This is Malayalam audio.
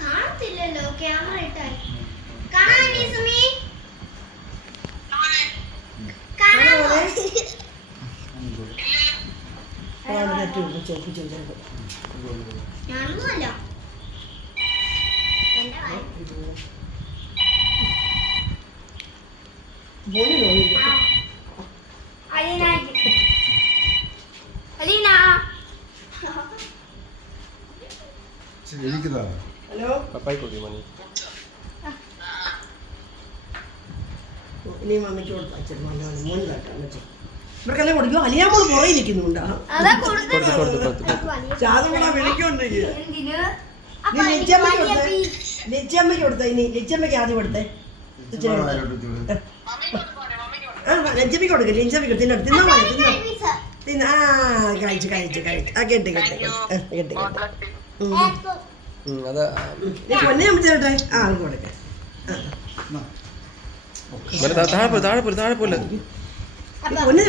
കാണത്തില്ലല്ലോ ക്യാമറ ഇട്ടാൽ ഞാനൊന്നുമല്ല ഹലോ ഇനി മമ്മിക്ക് കൊടുത്തു മോന് കേട്ടോ ഇവർക്കെല്ലാം കൊടുക്കും അലിയാമോൾ പുറകെ ഇരിക്കുന്നുണ്ടാ ചാതുകൂടെ വിളിക്കൊണ്ടെങ്കിൽ ലിച്ചമ്മയ്ക്ക് കൊടുത്ത ഇനി ലിച്ചമ്മയ്ക്ക് ആദ്യം കൊടുത്തേ ലജ്ജമ്മയ്ക്ക് കൊടുക്ക ലിച്ചമ്മയ്ക്ക് തിന്നോ തിന്നോ തിന്ന ആ കഴിച്ചു കഴിച്ചു കഴിച്ചു ആ കേട്ട് കേട്ട് കേട്ട് പൊന്നെ അമ്മച്ചേട്ടെ ആ കൊടുക്ക പൊന്നെ